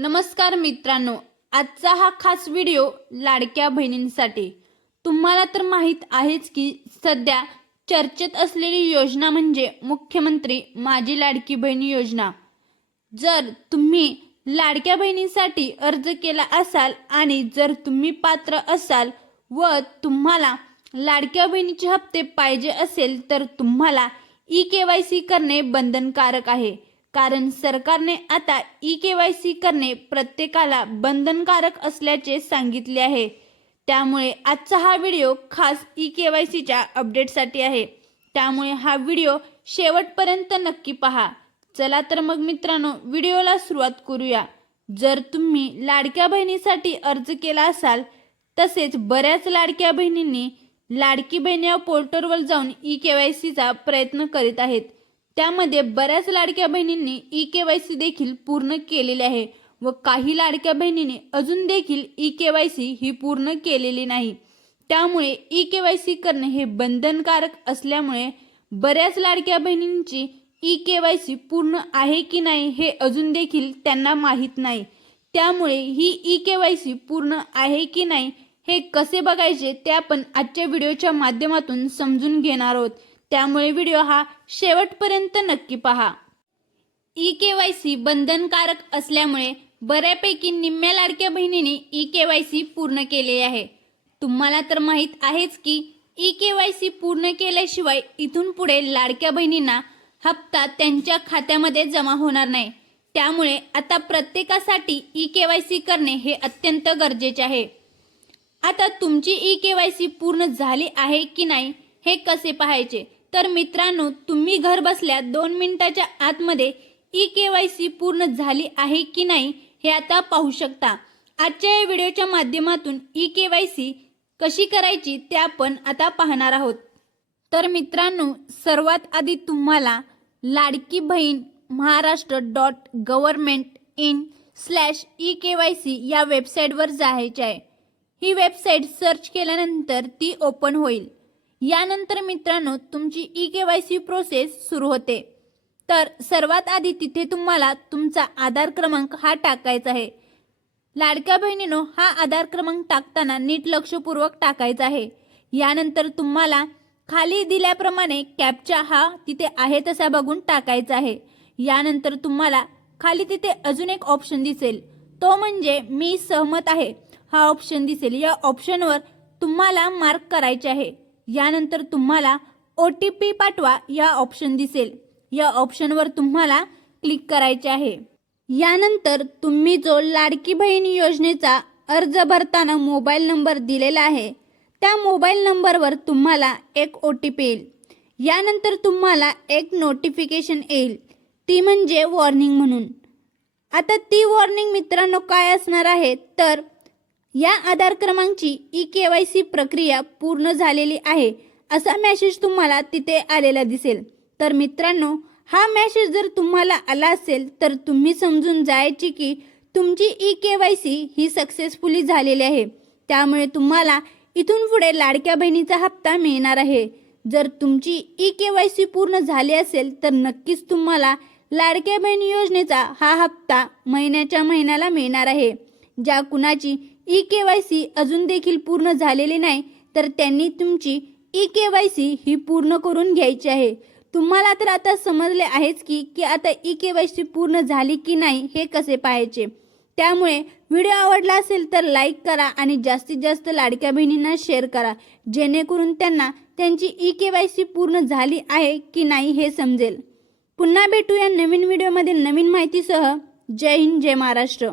नमस्कार मित्रांनो आजचा हा खास व्हिडिओ लाडक्या बहिणींसाठी. तुम्हाला तर माहीत आहेच की सध्या चर्चेत असलेली योजना म्हणजे मुख्यमंत्री माझी लाडकी बहिणी योजना. जर तुम्ही लाडक्या बहिणीसाठी अर्ज केला असाल आणि जर तुम्ही पात्र असाल व तुम्हाला लाडक्या बहिणीचे हप्ते पाहिजे असेल तर तुम्हाला ई के वाय सी करणे बंधनकारक आहे. कारण सरकारने आता ई के वाय सी करणे प्रत्येकाला बंधनकारक असल्याचे सांगितले आहे. त्यामुळे आजचा हा व्हिडिओ खास ई के वाय सीच्या अपडेटसाठी आहे. त्यामुळे हा व्हिडिओ शेवटपर्यंत नक्की पहा. चला तर मग मित्रांनो व्हिडिओला सुरुवात करूया. जर तुम्ही लाडक्या बहिणीसाठी अर्ज केला असाल तसेच बऱ्याच लाडक्या बहिणींनी लाडकी बहिणी या पोर्टलवर जाऊन ई के वाय सीचा प्रयत्न करीत आहेत. त्यामध्ये बऱ्याच लाडक्या बहिणींनी ई के वाय सी देखील पूर्ण केलेली आहे व काही लाडक्या बहिणीने अजून देखील ई के वाय सी ही पूर्ण केलेली नाही. त्यामुळे ई के वाय सी करणे हे बंधनकारक असल्यामुळे बऱ्याच लाडक्या बहिणींची ई के वाय सी पूर्ण आहे की नाही हे अजून देखील त्यांना माहीत नाही. त्यामुळे ही ई के वाय सी पूर्ण आहे की नाही हे कसे बघायचे ते आपण आजच्या व्हिडिओच्या माध्यमातून समजून घेणार आहोत. त्यामुळे व्हिडिओ हा शेवटपर्यंत नक्की पहा. ई के वाय सी बंधनकारक असल्यामुळे बऱ्यापैकी निम्म्या लाडक्या बहिणीने ई के वाय सी पूर्ण केले आहे. तुम्हाला तर माहीत आहेच की ई के वाय सी पूर्ण केल्याशिवाय इथून पुढे लाडक्या बहिणींना हप्ता त्यांच्या खात्यामध्ये जमा होणार नाही. त्यामुळे आता प्रत्येकासाठी ई के वाय सी करणे हे अत्यंत गरजेचे आहे. आता तुमची ई के वाय सी पूर्ण झाली आहे की नाही हे कसे पाहायचे? तर मित्रांनो तुम्ही घर बसल्या दोन मिनिटाच्या आतमध्ये ई के वाय सी पूर्ण झाली आहे की नाही हे आता पाहू शकता. आजच्या या व्हिडिओच्या माध्यमातून ई के वाय सी कशी करायची ते आपण आता पाहणार आहोत. तर मित्रांनो सर्वात आधी तुम्हाला Ladki Bahin Maharashtra dot government in slash E K Y C या वेबसाईटवर जायचे आहे. ही वेबसाईट सर्च केल्यानंतर ती ओपन होईल. यानंतर मित्रांनो तुमची E K Y C process सुरू होते. तर सर्वात आधी तिथे तुम्हाला तुमचा आधार क्रमांक हा टाकायचा आहे. लाडक्या बहिणीनो हा आधार क्रमांक टाकताना नीट लक्षपूर्वक टाकायचा आहे. यानंतर तुम्हाला खाली दिल्याप्रमाणे कॅपचा हा तिथे आहे तसा बघून टाकायचा आहे. यानंतर तुम्हाला खाली तिथे अजून एक ऑप्शन दिसेल. तो म्हणजे मी सहमत आहे. हा ऑप्शन दिसेल. या ऑप्शनवर तुम्हाला मार्क करायचे आहे. यानंतर तुम्हाला ओ टी पी पाठवा या ऑप्शन दिसेल. या ऑप्शनवर तुम्हाला क्लिक करायचे आहे. यानंतर तुम्ही जो लाडकी बहीण योजनेचा अर्ज भरताना मोबाईल नंबर दिलेला आहे त्या मोबाईल नंबरवर तुम्हाला एक ओ टी पी येईल. यानंतर तुम्हाला एक नोटिफिकेशन येईल. ती म्हणजे वॉर्निंग म्हणून. आता ती वॉर्निंग मित्रांनो काय असणार आहे? तर या आधार क्रमांकची ई के वाय सी प्रक्रिया पूर्ण झालेली आहे असा मॅसेज तुम्हाला तिथे आलेला दिसेल. तर मित्रांनो हा मॅसेज जर तुम्हाला आला असेल तर तुम्ही समजून जायची की तुमची ई के वाय सी ही सक्सेसफुली झालेली आहे. त्यामुळे तुम्हाला इथून पुढे लाडक्या बहिणीचा हप्ता मिळणार आहे. जर तुमची ई के वाय सी पूर्ण झाली असेल तर नक्कीच तुम्हाला लाडक्या बहिणी योजनेचा हा हप्ता महिन्याच्या महिन्याला मिळणार आहे. ज्या कुणाची ई के वाय सी अजून देखील पूर्ण झालेली नाही तर त्यांनी तुमची ई के वाय सी ही पूर्ण करून घ्यायची आहे. तुम्हाला तर आता समजले आहेच की की आता ई के वाय सी पूर्ण झाली की नाही हे कसे पाहायचे? त्यामुळे व्हिडिओ आवडला असेल तर लाईक करा आणि जास्तीत जास्त लाडक्या बहिणींना शेअर करा जेणेकरून त्यांना त्यांची ई के वाय सी पूर्ण झाली आहे की नाही हे समजेल. पुन्हा भेटूया नवीन व्हिडिओमध्ये नवीन माहितीसह. जय हिंद जय महाराष्ट्र.